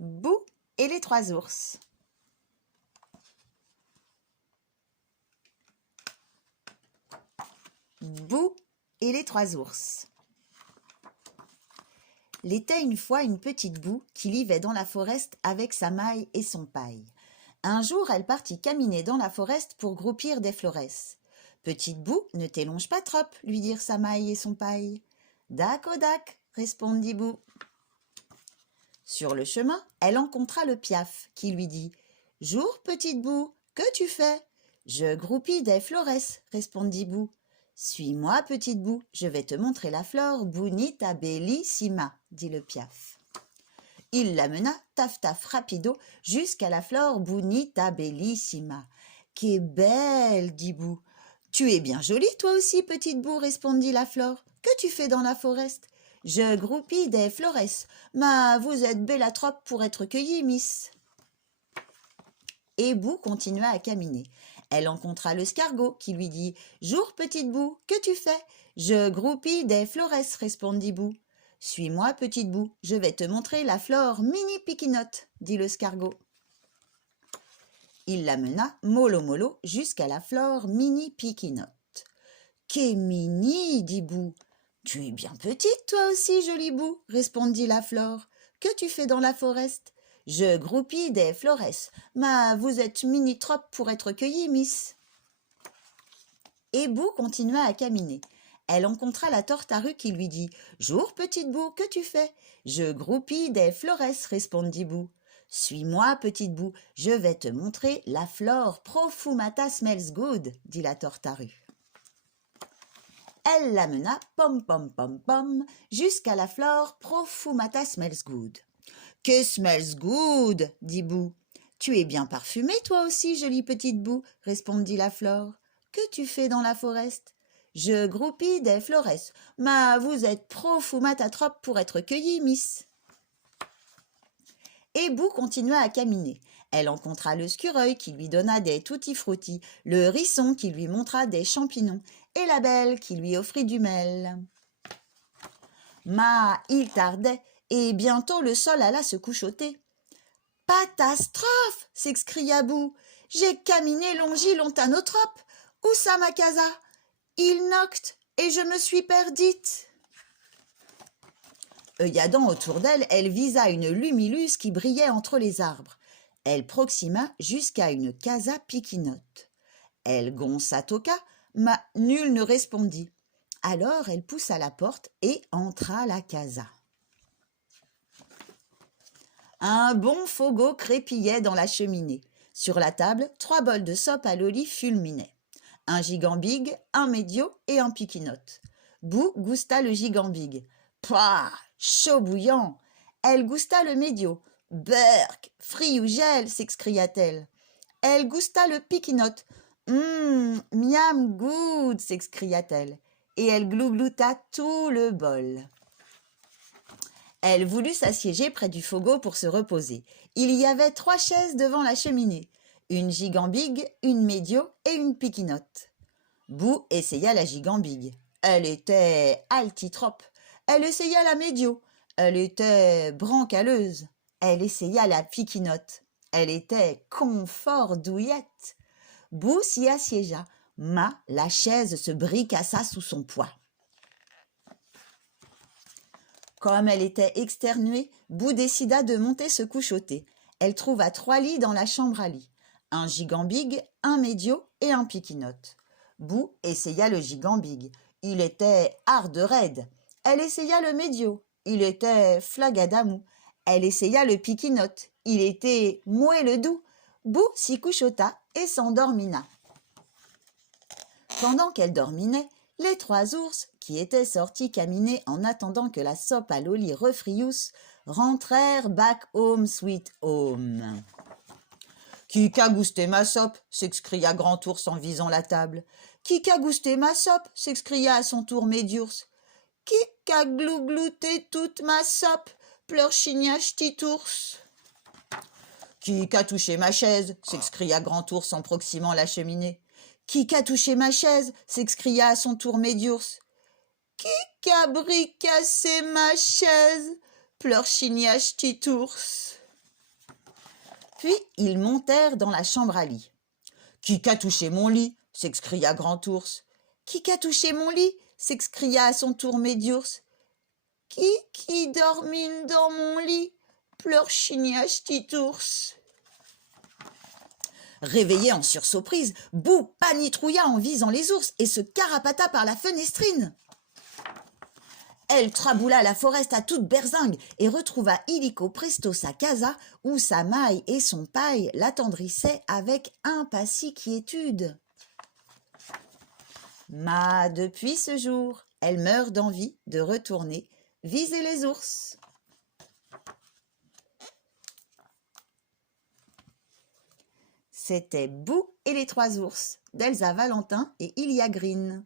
Bou et les trois ours. Bou et les trois ours. Il était une fois une petite Boue qui vivait dans la forêt avec sa maille et son paille. Un jour, elle partit caminer dans la forêt pour groupir des florès. « Petite Boue, ne t'élonge pas trop, lui dirent sa maille et son paille. »« Dac au dac, répondit Boue. Sur le chemin, elle rencontra le Piaf qui lui dit « Jour, petite Boue, que tu fais ?»« Je groupis des florès, répondit Boue. »« Suis-moi, petite Boue, je vais te montrer la flore bonita bellissima, dit le Piaf. Il la mena, taf taf rapido, jusqu'à la flore bonita bellissima. « Qu'est belle, dit Boue. »« Tu es bien jolie, toi aussi, petite Boue, répondit la flore. Que tu fais dans la forêt ?»« Je groupis des florès, mais vous êtes belle à trop pour être cueillie, miss. » Et Boue continua à caminer. Elle rencontra l'escargot qui lui dit « Jour, petite Boue, que tu fais ?»« Je groupis des florès, répondit Boue. »« Suis-moi, petite Boue, je vais te montrer la flore mini-piquinotte, dit l'escargot. Il la mena, mollo mollo, jusqu'à la flore mini-piquinotte. « Qu'est mini, dit Boue. »« Tu es bien petite, toi aussi, jolie Boue, répondit la flore. Que tu fais dans la forêt ?»« Je groupis des florès, mais vous êtes mini trop pour être cueillie, miss. » Et Boue continua à caminer. Elle rencontra la tortarue qui lui dit « Jour, petite Boue, que tu fais ?»« Je groupis des florès, répondit Boue. »« Suis-moi, petite Boue, je vais te montrer la flore profumata smells good, dit la tortarue. Elle la mena, pom pom pom pom, jusqu'à la flore profumata smells good. « Que smells good, dit Boue. »« Tu es bien parfumée, toi aussi, jolie petite Boue, répondit la flore. Que tu fais dans la forêt ?»« Je groupis des florès, mais vous êtes profumata trop pour être cueillie, miss. » Et Boue continua à caminer. Elle rencontra le scureuil qui lui donna des tutti-frutti, le hérisson qui lui montra des champignons et la belle qui lui offrit du miel. Mais il tardait et bientôt le sol alla se couchoter. « Patastrophe !» s'excria Boue. « J'ai caminé longitanotrope. Où ça ma casa? Il nocte et je me suis perdite. » Œilladant autour d'elle, elle visa une lumilus qui brillait entre les arbres. Elle proxima jusqu'à une casa piquinotte. Elle gonça toqua, mais nul ne répondit. Alors elle poussa la porte et entra la casa. Un bon fogo crépillait dans la cheminée. Sur la table, 3 bols de soupe à l'olive fulminaient. Un gigambig, un médio et un piquinotte. Boue gousta le gigambig. Pouah, chaud bouillant. Elle gousta le médio. Berk, frit ou gel, s'excria-t-elle. Elle gousta le piquinotte. Miam good, s'excria-t-elle. Et elle glouglouta tout le bol. Elle voulut s'assiéger près du fogo pour se reposer. Il y avait 3 chaises devant la cheminée. Une gigambig, une médio et une piquinotte. Boue essaya la gigambig. Elle était altitrope. Elle essaya la médio. Elle était brancaleuse. Elle essaya la piquinotte. Elle était confort douillette. Boue s'y assiégea, mais la chaise se bricassa sous son poids. Comme elle était exténuée, Boue décida de monter se couchoter. Elle trouva 3 lits dans la chambre à lit. Un gigambig, un médio et un piquinotte. Boue essaya le gigambig. Il était hard raide. Elle essaya le médio. Il était flagadamou. Elle essaya le piquinotte. Il était moelle doux. Boue s'y couchota et s'endormina. Pendant qu'elle dorminait, les 3 ours, qui étaient sortis caminer en attendant que la soupe à l'oli refriousse, rentrèrent back home sweet home. « Qui qu'a gousté ma soupe ?» s'excria Grand Ours en visant la table. « Qui qu'a gousté ma soupe ?» s'excria à son tour Médiours. « Qui qu'a glouglouté toute ma soupe ?» pleure Chignache Petit Ours. « Qui qu'a touché ma chaise ?» s'excria Grand Ours en proximant la cheminée. « Qui qu'a touché ma chaise ?» s'excria à son tour Médiours. « Qui qu'a bricassé ma chaise ?» pleure Chignache Petit Ours. Puis ils montèrent dans la chambre à lit. « Qui qu'a touché mon lit ?» s'excria Grand Ours. « Qui qu'a touché mon lit ?» s'excria à son tour Médiours. « Qui dormine dans mon lit ?» pleurchigna Petit-Ours. Réveillée en sursaut-prise, Bou panitrouilla en visant les ours et se carapata par la fenestrine. Elle traboula la forest à toute berzingue et retrouva illico presto sa casa où sa maille et son paille l'attendrissaient avec impassible quiétude. Mais depuis ce jour, elle meurt d'envie de retourner viser les ours. C'était Bou et les trois ours d'Elsa Valentin et Ilia Green.